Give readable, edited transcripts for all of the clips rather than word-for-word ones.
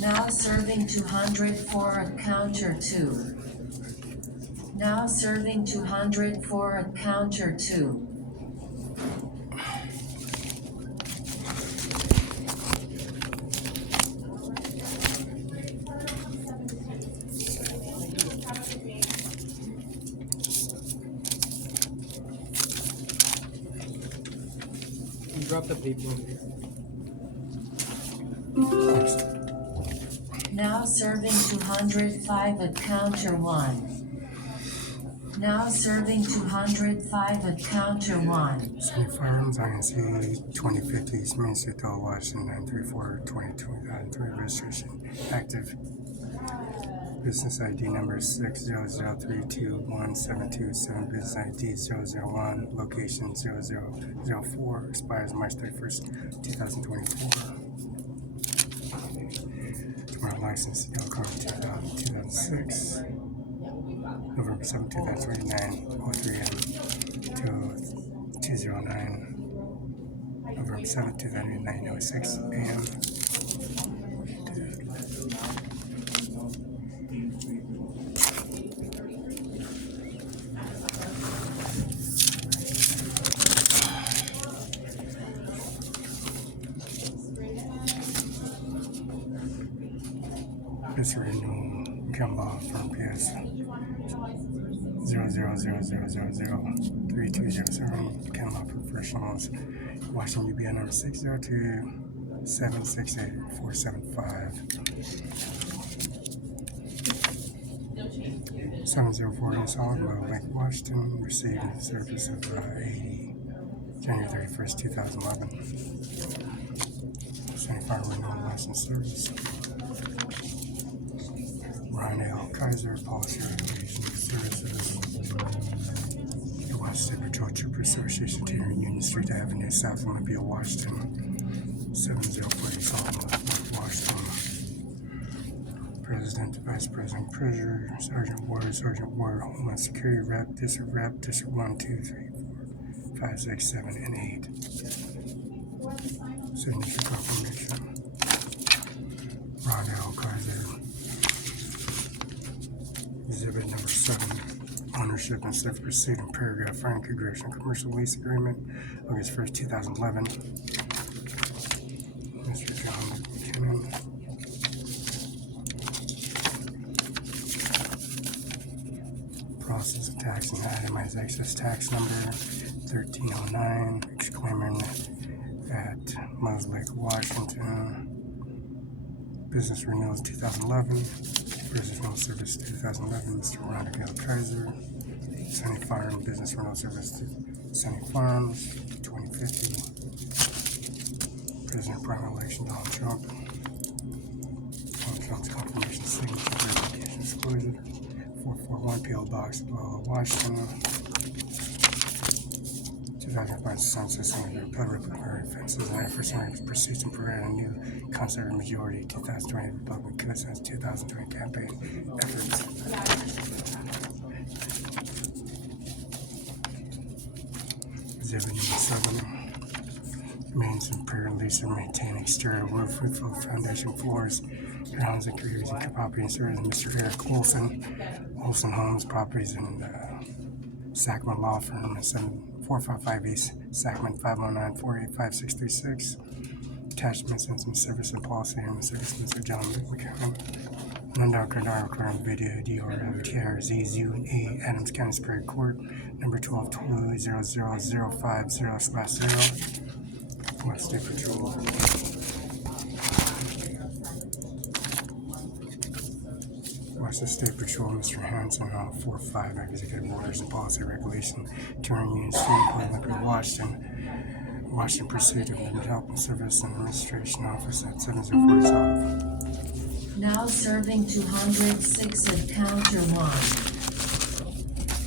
Now serving 200 for counter 2. Now serving 200 for counter 2. Drop the paper. Now serving 205 at counter 1. Now serving 205 at counter 1. CIMARON5NC, INC 2050, Main Street, Othello, Washington, 934 2003 registration. Active. Business ID number 600321727. Business ID 001. Location 0004. Expires March 31st, 2024. Tomorrow license Yellow Card 2006. November 7, 2029, 03 a.m. to 209. November 7, 2009, 06 a.m. This renewal Kemba from PS 0000003207 Kemba Professionals, Washington UBI number 602-768-475. 704 Solid Lake, Washington, received the service of 80, January 31st, 2011. 75 renewal license service. Ryan L. Kaiser, Policy Regulation Services. The Washington State Patrol Trooper Association, 10 Union Street Avenue, South Olympia, Washington. 704 Solid Lake, Washington. President, Vice President, Treasurer, Sergeant Ward, Homeland Security Rep, District 1, 2, 3, 4, 5, 6, 7, and 8. Signature confirmation. Ron L. Kaiser. Exhibit number 7. Ownership and Safe Pursuit in Paragraph Frank Congressional Commercial Lease Agreement, August 1st, 2011. Mr. John McKinnon. Process of tax and itemized excess tax number 1309, exclaiming at Moses Lake, Washington. Business renewals 2011. Business renewal service 2011. Mr. Ronald L. Kaiser. Sunny Farm business renewal service to Sunny Farms 2050. President primary election Donald Trump. Donald Trump's confirmation signature verification disclosure. 441 P.O. Box, Washington. 2005 Census and the Republic requiring fences and efforts to proceed to prevent a new conservative majority 2020 Republican Citizens 2020 campaign efforts. Exhibit number 7. Maintenance and repair, lease and maintain exterior roof, foundation floors, grounds and careers and property and services. Mr. Eric Olson Homes Properties and Sacramento Law Firm at 7455 East Sacramento 509-485-636. Attachments and some service and policy and service Mr. John McCown. Non-documented recording video DRM TRZZU Adams County Superior Court number 12200050/0. West State Patrol. Washington State Patrol, Mr. Hanson, on 4-5 Executive Orders and Policy Regulation, Turn Union Street, Olympia, Washington. Washington Pursuit of the Health and Service and Administration Office at 704 Now serving 206 at counter 1.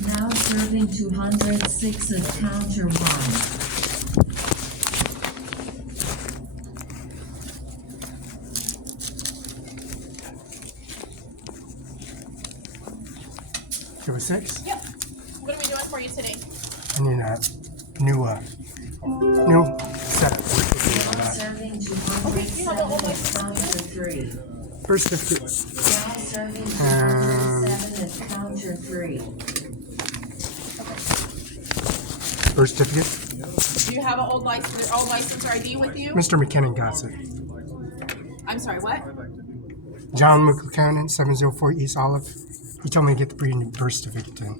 Now serving 206 at counter 1. Give a 6? Yep. What are we doing for you today? I need a new setup. Now serving 207 at counter 3. Birth certificate. Now serving 207 at counter 3. Birth certificate. Do you have an old license or ID with you? Mr. McKinnon got it. I'm sorry, what? John McKinnon, 704 East Olive. He told me to get the new birth certificate in.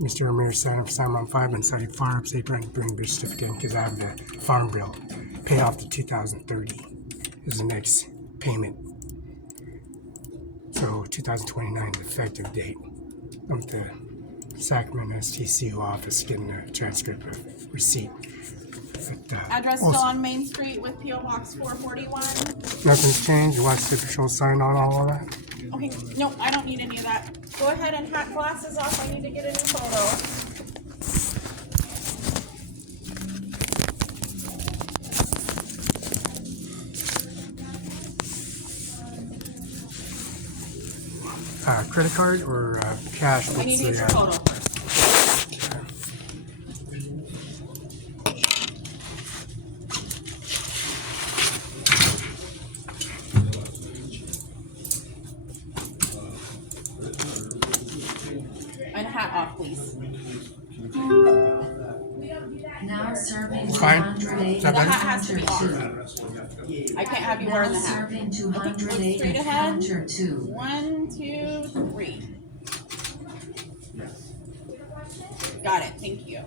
Mr. Ajmer signed up for CIMARON5 and studied far upstate trying to bring birth certificate in because I have the farm bill. Pay off to 2030 is the next payment. So 2029 is the effective date. I'm at the Sacramento STCO office getting a transcript of receipt. Address still on Main Street with P.O. Box 441? Nothing's changed. You watch the patrol sign on all of that? Okay, no, I don't need any of that. Go ahead and hat glasses off. I need to get a new photo. Credit card or cash? I need to get your photo first. And hat off, please. Now serving Fine. 208 Is that The better? hat has to be off. 2. I can't have you Now wearing the hat. serving 208 straight at ahead. counter 2. 1, 2, 3. Got it. Thank you.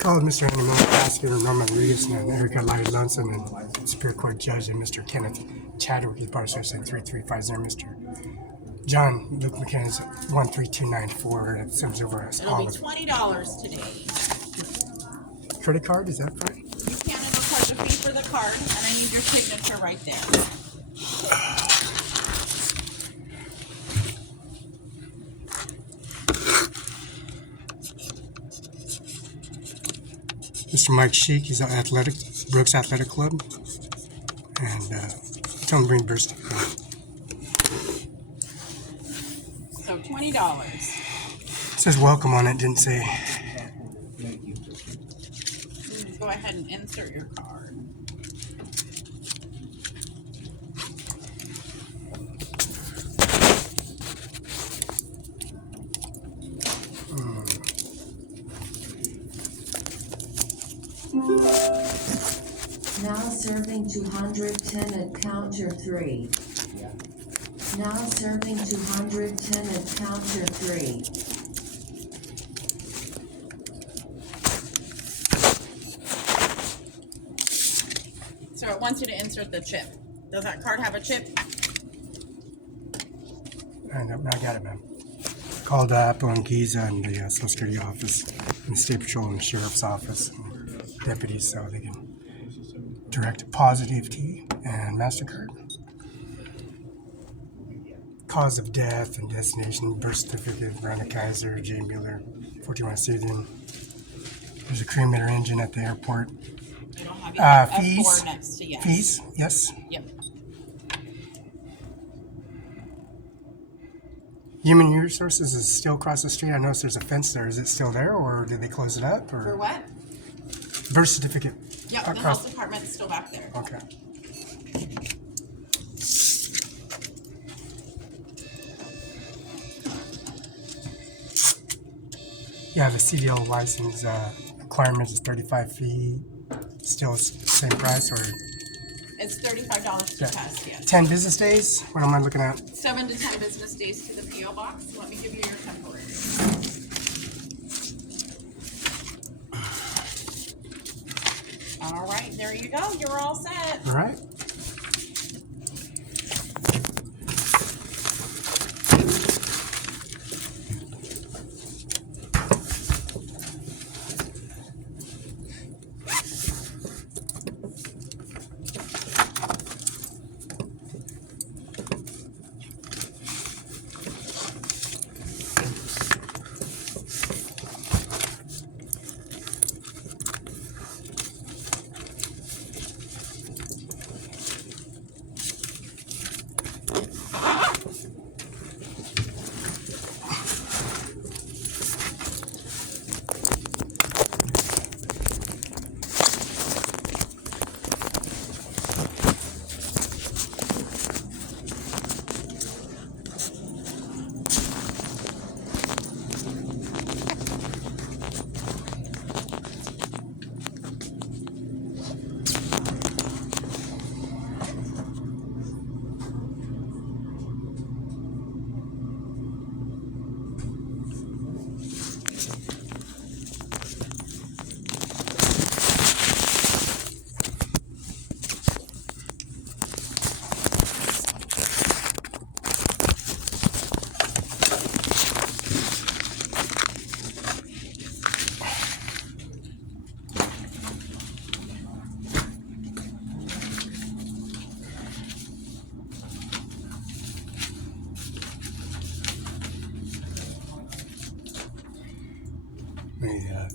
Called Mr. Andy Miller, prosecutor Norman Rodriguez, and Erica Larry Lunson, and Superior Court Judge, and Mr. Kenneth Chadwick, the bar associate 3350, Mr. John Luke McKinnon's 13294 at Sims over us. It'll be $20 today. Credit card, is that right? You can charge a fee for the card, and I need your signature right there. Mr. Mike Sheik, he's at Brooks Athletic Club, and tell him to bring birth certificate. So $20. It says welcome on it, didn't say. Go ahead and insert your card. Now serving 210 at counter 3. Now serving 210 at counter 3. So it wants you to insert the chip. Does that card have a chip? I got it, man. Called Apple and Giza and the Social Security office, and the State Patrol and the Sheriff's office, and deputies, so they can direct deposit EFT and MasterCard. Cause of death and destination, birth certificate, Brenda Kaiser, Jay Mueller, 41 Season. There's a cremator engine at the airport. You don't have any Fees? F4 next to yes. Fees? Yes. Yep. Human Resources is still across the street. I noticed there's a fence there. Is it still there, or did they close it up? Or For what? birth certificate. Yep, the across. health department is still back there. Okay. Yeah, the CDL license requirement is 35 feet. Still same price, or It's $35 to Yeah. test, yes. 10 business days? What am I looking at? 7 to 10 business days to the P.O. box. Let me give you your temporary. All right, there you go. You're all set. All right.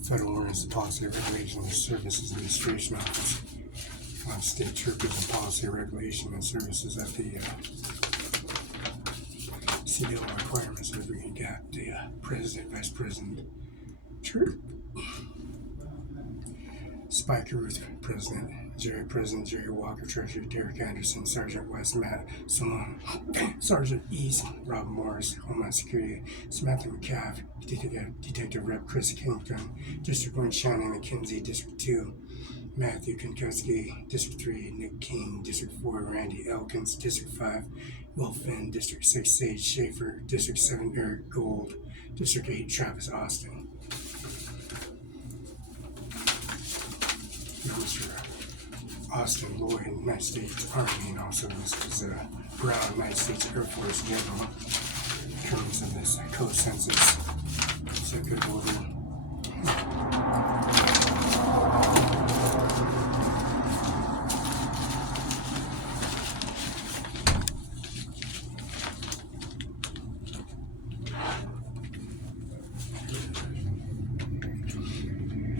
Federal Emergency Policy Regulation and Services Administration Office. State Troopers and Policy Regulation and Services at the CDL requirements. So we got the President, Vice President, Troop, Spiker Ruth, President, Jerry Walker, Treasurer, Derek Anderson, Sergeant West, Matt Simone, Sergeant East, Rob Morris, Homeland Security, Samantha McCaff, Detective Rep Chris Kington, District 1 Shannon McKenzie, District 2, Matthew Konkoski, District 3, Nick King, District 4, Randy Elkins, District 5, Will Finn, District 6, Sage Schaefer, District 7, Eric Gold, District 8, Travis Austin. Mr. Austin Lloyd, United States Army, and also Mr. Brown, United States Air Force General, in terms of this code census. So good order.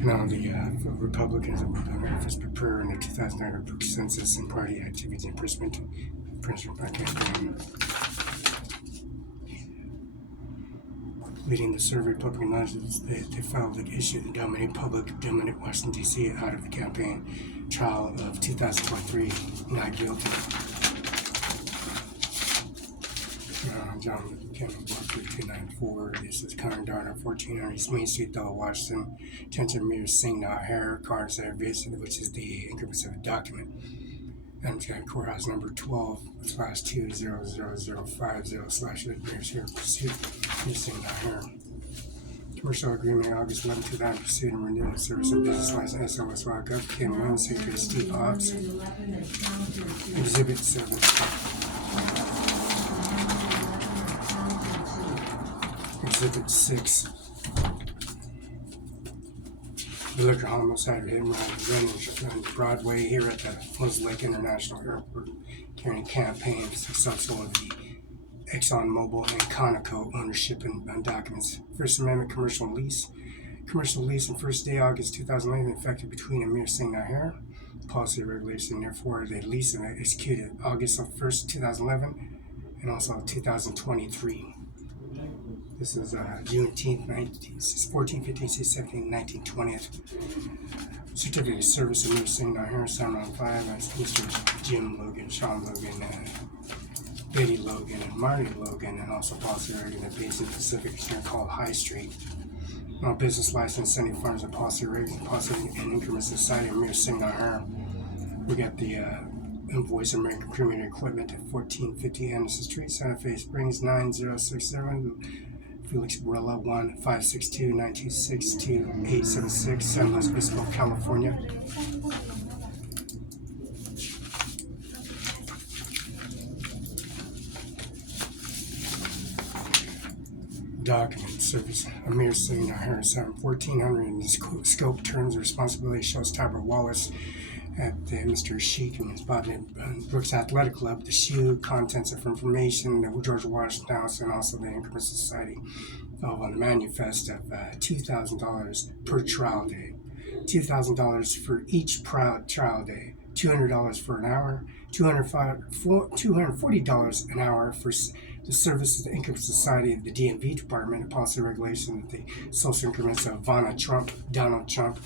Now the Republicans and Democrats preparing the 2009 Republican Census and Party Activity and Principal campaign. Leading the survey, Republican legislators, they filed the issue the dominant public, dominant Washington, D.C. out of the campaign trial of 2023, not guilty. John McKinnon, 3294. This is Connor Darner, 1400 East Main Street, Delaware, Washington. Attention, Mir Singh, Hair, Cars that are visited, which is the increments of the document. Adams County Courthouse number 12/2000050/Mir's here pursuit. Mir Singh, Hair. Commercial agreement August 11, 2000, pursuit and renewal service and business license SOS Wild Gov. Kim Lynn, Secretary Steve Hobbs. Exhibit 7. Exhibit 6. The liquor homicide hit on Broadway here at the Mos Lake International Airport, carrying campaign successful of the ExxonMobil and Conoco ownership and documents. First Amendment commercial lease. Commercial lease on first day August 2011 effective between Amir Singh Nahar. Policy regulation, therefore, they lease and executed August 1st, 2011 and also 2023. This is Juneteenth, 14, 15, 17, 19, 20th. Certificate of Service of Amir Singh Nahar, CIMARON5, Mr. Jim Logan, Sean Logan, Betty Logan, and Marty Logan, and also policy regulation based in Pacific here called High Street. Now, business license, sending funds of policy regulation, policy and increment society of Amir Singh Nahar. We got the invoice American Premier Equipment at 1450 Anderson Street, Santa Fe Springs 9067. Felix Barela 1-562-926-2876, San Luis Obispo, California. Document service Amir Singh Nahar, 1400 in the scope, terms of responsibility shows Tyber Wallace at Mr. Sheik and his Bobby Brooks Athletic Club, the shoe, contents of information, the George Washington House, and also the Increment Society on the manifest of $2,000 per trial day, $2,000 for each trial day, $200 for an hour, $240 an hour for the services of the Income Society of the DMV Department of Policy Regulation of the social increments of Vanna Trump, Donald Trump,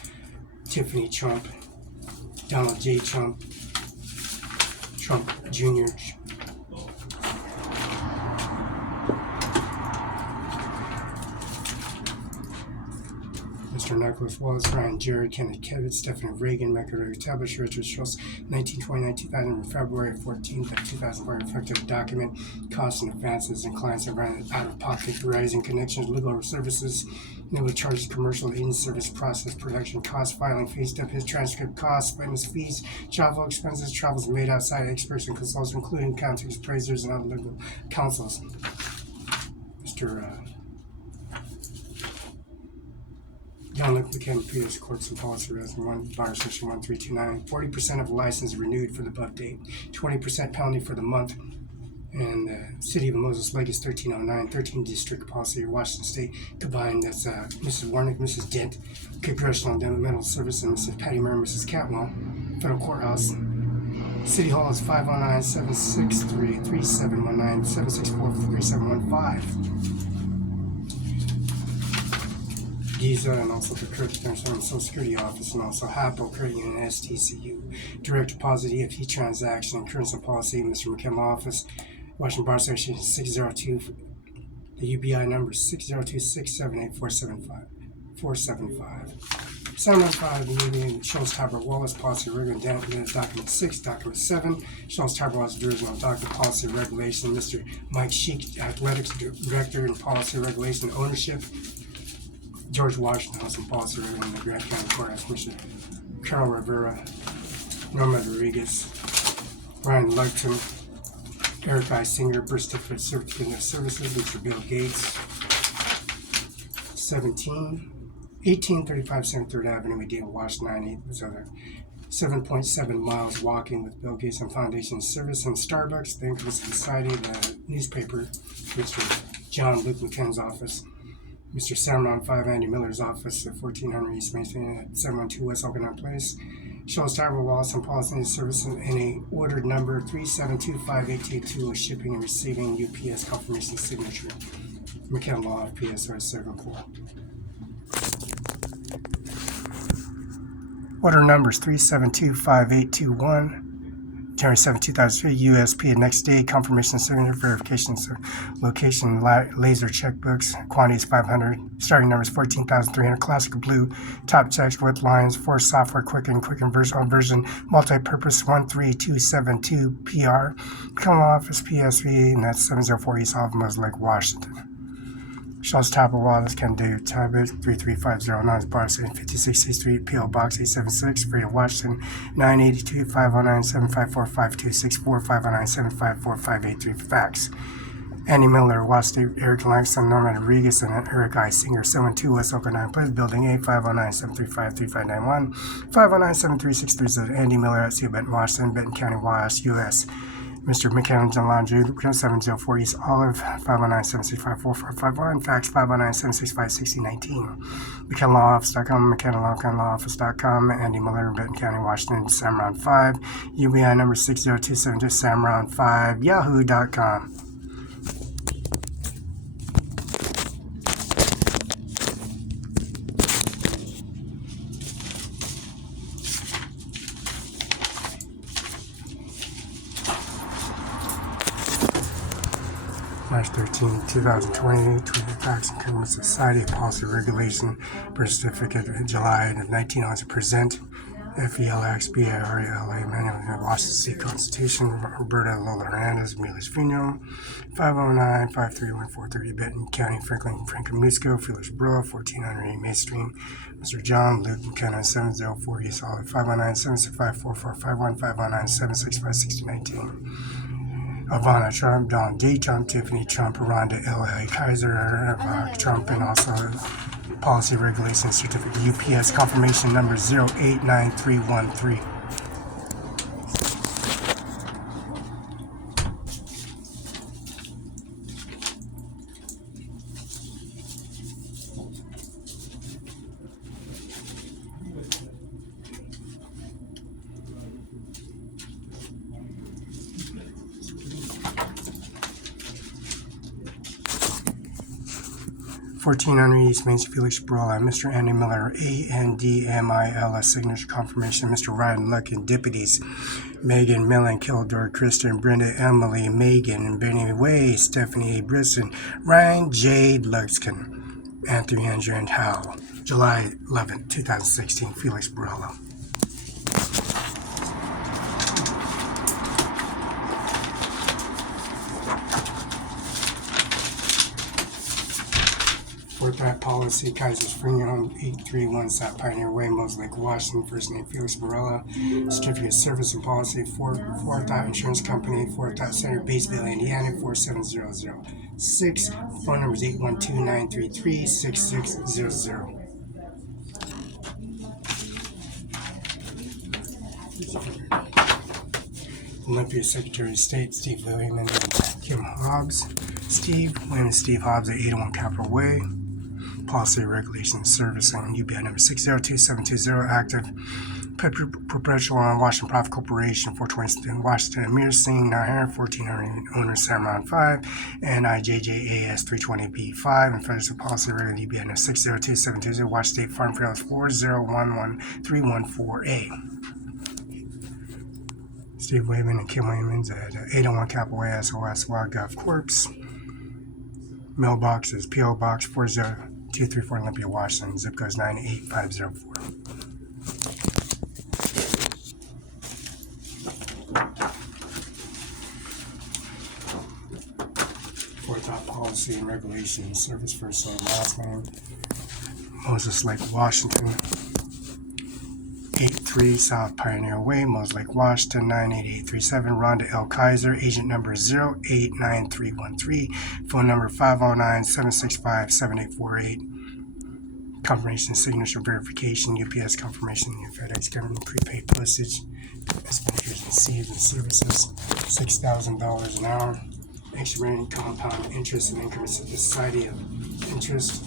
Tiffany Trump, Donald J. Trump, Trump Jr., Mr. Nicholas Wallace, Ryan Jerry, Kenneth Kevin, Stephen Reagan, Michael Tablish, Richard Schultz, 1929-2000, February 14th of 2004, effective document, costs and advances, and clients are out of pocket, rising connections, legal services, legal charges, commercial agency service, process, production costs, filing fees, his transcript costs, witness fees, travel expenses, travels made outside experts and consultants, including accounting appraisers and other legal counsels. Mr. John Luke McKenna, Peters, Courts and Policy Res. 1, Bar Section 1329. 40% of the license renewed for the above date. 20% penalty for the month And City of Moses Lake is 1309, 13 District Policy, Washington State combined. That's Mrs. Warnick, Mrs. Dent, Congressional Environmental Service, and Mrs. Patty Murray, Mrs. Catwell, Federal Courthouse. City Hall is 509-763-3719, 764-3715. Giza, and also the Credit Social Security Office, and also HAPO, Credit Union, STCU. Direct Deposit EFT Transaction, Currency Policy, Mr. McKenna Office, Washington Bar Association 602. The UBI number is 602-678-475. 715. Meeting Charles Talbot Wallace Policy Regulation Document 6, Document 7. Charles Talbot Wallace Division on Document Policy Regulation. Mr. Mike Sheik, Athletics Director in Policy Regulation Ownership. George Washington House and Policy Regulation in the Grant County Courthouse. Mr. Carol Rivera, Norma Rodriguez, Ryan Lugton, Eric I. Singer, Birth Certificate, Certificate of Services, Mr. Bill Gates, 1835 Center 3rd Avenue, Medina, Washington, 98, was other 7.7 miles walking with Bill Gates and Foundation Service, and Starbucks, the Income Society, the newspaper, Mr. John Luke McKenn's office, Mr. CIMARON5NC, Andy Miller's office at 1400 East Main Street at 712 West Oakland Place. Charles Tower Wallace and Policy Service in a ordered number 3725822, shipping and receiving UPS confirmation signature. McKenna Law, PSR 74. Order numbers 3725821. January 7, 2003, USP, and next day, confirmation signature, verification, location, laser checkbooks, quantities 500, starting numbers 14,300, classic blue, top text, width lines, for software, quicken version, multi-purpose 13272 PR, Come Office, PSV, and that's 704 East Alamos Lake, Washington. Charles Talbot Wallace, Ken David Talbot, 33509, Bar City, 56th Street, P.O. Box 876, Freedom, Washington, 982 509 754 5264 509 754 583 fax. Andy Miller, Washington, Eric Langston, Norman Rodriguez, and Eric I. Singer, 712 West Oakland Place, Building A, 509-735-3591, 509-73630. Andy Miller at Sea Benton, Washington, Benton County, Wash, U.S. Mr. McKenna John Laundry, 704 East Olive, 509-765-4451, fax 509-765-6019. McKennaLawOffice.com, McKennaLawOffice.com, Andy Miller, Benton County, Washington, CIMARON5, UBI number 60272, CIMARON5, Yahoo.com. March 13, 2020, to the Tax and Government Society Policy Regulation, Birth Certificate, July of 1900, present FELX, BARELA, Manual Washington State Constitution, Roberta Lola Hernandez, Milas Vino, 509-531-430, Benton County, Franklin Musco, Felix, Barela, 1400 Main Stream, Mr. John Luke McKenna, 704 East Olive, 509-765-4451, 509-765-6019. Ivana Trump, Don D. Trump, Tiffany Trump, Rhonda L.A. Kaiser, Trump, and also Policy Regulation Certificate, UPS confirmation number 089313. 1400 East Main Street, Felix, Barela, Mr. Andy Miller, ANDMILS signature confirmation, Mr. Ryan Lucken, deputies, Megan Millen, Kildor, Kristen, Brenda, Emily, Megan, and Benny Way, Stephanie A. Brisson, Ryan J. Luxkin, Anthony Andrew and Howell, July 11, 2016, Felix, Barela. That policy, Kaiser Spring, 831 South Pioneer Way, Moses Lake, Washington. First name Felix Barela. Certificate of Service and Policy, Fort Insurance Company, Fort Center, Batesville, Indiana, 47006. Phone number is 812-933-6600. Olympia Secretary of State Steve William and Kim Hobbs. Steve William and Steve Hobbs at 801 Capitol Way. Policy Regulations Servicing UBI number 602720 active. Perpetual on Washington Profit Corporation 420 Washington Amir Singh Nijjar 1400 owner CIMARON5 and IJJAS 320B5 and Federal Policy Regulations UBI number 602720 Washington State Farm Trails 4011314A. Steve Wayman and Kim Waymans at 801 Capitol Way, SOS Wild Golf Corps. Mailbox is P.O. Box 40234 Olympia, Washington. Zip code is 98504. Top policy and regulations. Service first name, last name. Moses Lake, Washington. 83 South Pioneer Way, Moses Lake, Washington, 98837. Rhonda L. Kaiser, agent number 089313, phone number 509-765-7848. Confirmation signature verification, UPS confirmation, FedEx government prepaid postage, expenditures received and services, $6,000 an hour. Extra compound interest and increments of the Society of Interest.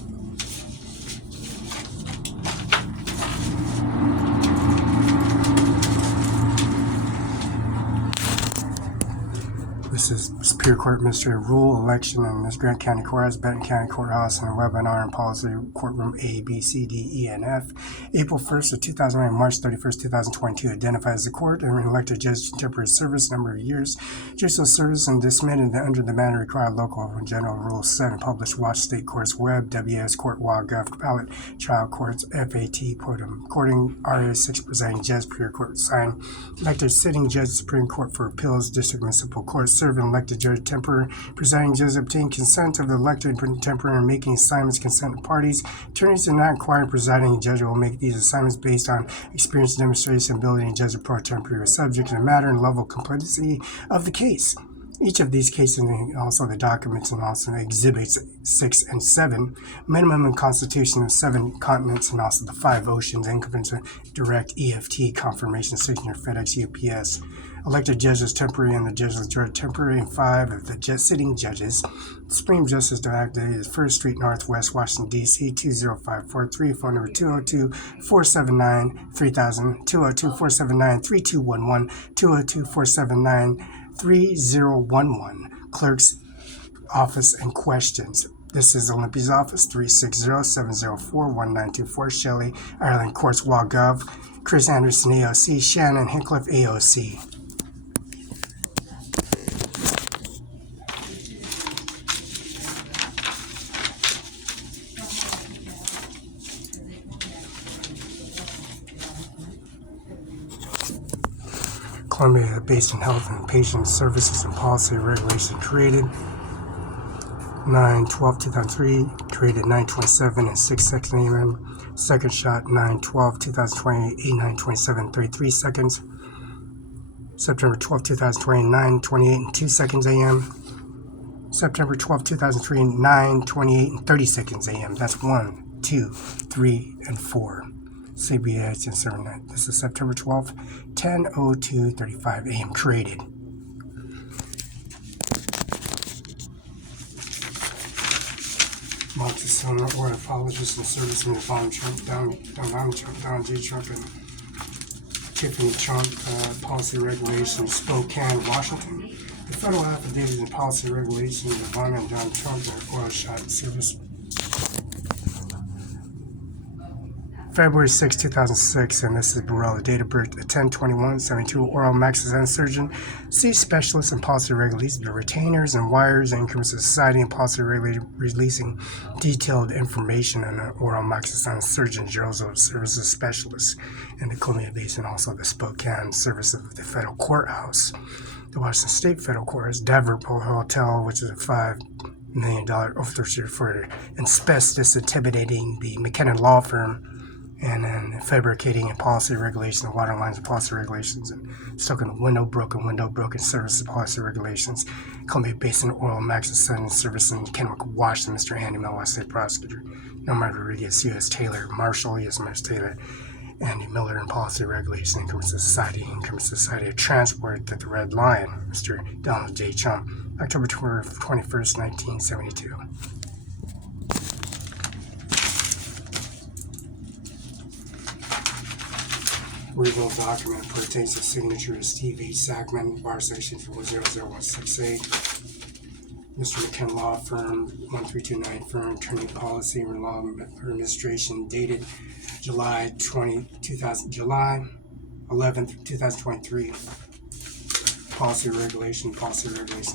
This is Superior Court Administrative Rule Election in this Grant County Courthouse, Benton County Courthouse, and webinar and policy courtroom A, B, C, D, E, and F. April 1st of 2009, March 31st, 2022. Identifies the court and elected judge temporary service, number of years, judicial service, and dismissed under the manner required local general rule 7, published Washington State Courts Web, WS Court, Wild Golf Ballot, Trial Courts, FAT, Podium, Courting, RA 6, presiding judge, Superior Court, signed, elected sitting judge, Supreme Court for Appeals, District Municipal Court, serve and elected judge temporary, presiding judge obtain consent of the elected temporary and making assignments consent to parties. Attorneys are not required. Presiding judge will make these assignments based on experience, demonstration, ability, and judge pro tempore subject to the matter and level of complexity of the case. Each of these cases, and also the documents and also the exhibits 6 and 7, minimum and constitution of 7 continents and also the 5 oceans, increments of direct EFT confirmation signature FedEx UPS. Elected judges temporary and the judges temporary and 5 of the sitting judges. Supreme Justice Director is 1st Street Northwest, Washington, D.C. 20543, phone number 202-479-3000, 202-479-3211, 202-479-3011. Clerk's office and questions. This is Olympia's office, 360-704-1924, Shelley, Ireland Courts, WAGov, Chris Anderson, AOC, Shannon Hincliffe, AOC. Columbia Basin Health and Patient Services and Policy Regulation created 9/12/2003, created 9/27 and 6 a.m. Second shot 9/12/2020, 8/9/27, 33 seconds. September 12, 2020, 9:28 and 2 seconds a.m. September 12, 2003, 9:28 and 30 seconds a.m. That's 1, 2, 3, and 4. CBS and 7. This is September 12th, 10:02:35 a.m. created. Montesona ornithologist and serviceman Von Trump, Don G. Trump, and Tiffany Trump, policy regulations, Spokane, Washington. The federal affidavit and policy regulations of Von and Don Trump are oil shot service. February 6, 2006, and this is Barela, date of birth 10/21/72, oral maxillary surgeon, C specialist and policy regulations, the retainers and wires, increments of society and policy releasing detailed information on an oral maxillary surgeon, Journals of Services Specialist, and the Columbia Basin, also the Spokane service of the federal courthouse. The Washington State Federal Courthouse, Davenport Hotel, which is a $5 million overture for asbestos intimidating the McKinnon law firm, and then fabricating and policy regulations, water lines and policy regulations, and stoking window broken services policy regulations. Columbia Basin Oil Max Ascendant Service in Kennewick, Washington, Mr. Andy Mel, State Prosecutor. Norman Rodriguez, U.S. Taylor, Marshall, U.S. Marshall Taylor. Andy Miller and Policy Regulation, Income Society of Transport at the Red Lion, Mr. Donald J. Chump, October 21st, 1972. Legal document pertains to signature of Steve H. Sackman, Bar Section 400168. Mr. McKen Law Firm, 1329 Firm, Attorney Policy and Law Administration, dated July 11th, 2023. Policy regulation of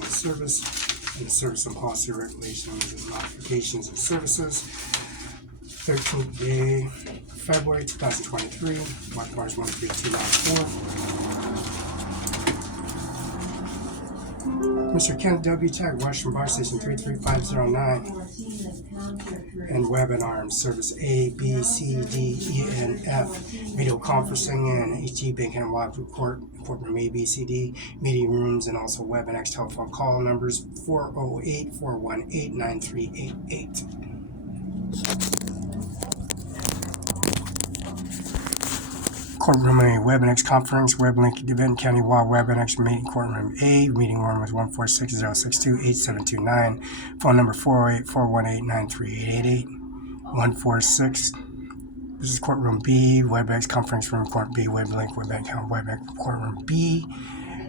service, and service and policy regulations and modifications of services. 13th day, February 2023, White Bars 13294. Mr. Kent W. Tag, Washington Bar Station 33509. And webinar service A, B, C, D, E, and F. Video conferencing and HT Bank and Live courtroom A, B, C, D, meeting rooms, and also WebEx telephone call numbers 408-418-9388. Courtroom A, WebEx conference, WebLink event, County Law, WebEx meeting, courtroom A, meeting room is 146-062-8729, phone number 408-418-9388, 146. This is courtroom B, WebEx conference room, court B, WebLink, WebEx, courtroom B,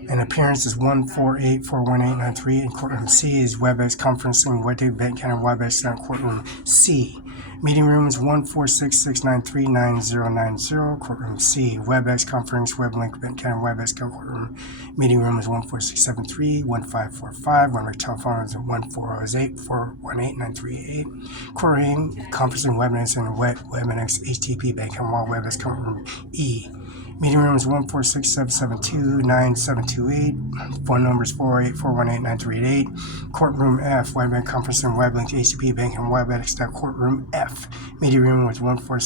and appearance is 148-418-93, and courtroom C is WebEx conferencing, event, County WebEx, courtroom C. Meeting room is 146-693-9090, courtroom C. WebEx conference, WebLink, event, County WebEx, courtroom. Meeting room is 14673-1545. One telephone is 140-418-9388. Courtroom conferencing, WebEx, and WebEx, HTTP, Bank, and WebEx, courtroom E. Meeting room is 146-772-9728. Phone number is 408-418-9388. Courtroom F, WebEx conferencing, WebLink, HTTP, Bank, and WebEx, courtroom F. Meeting room was 146.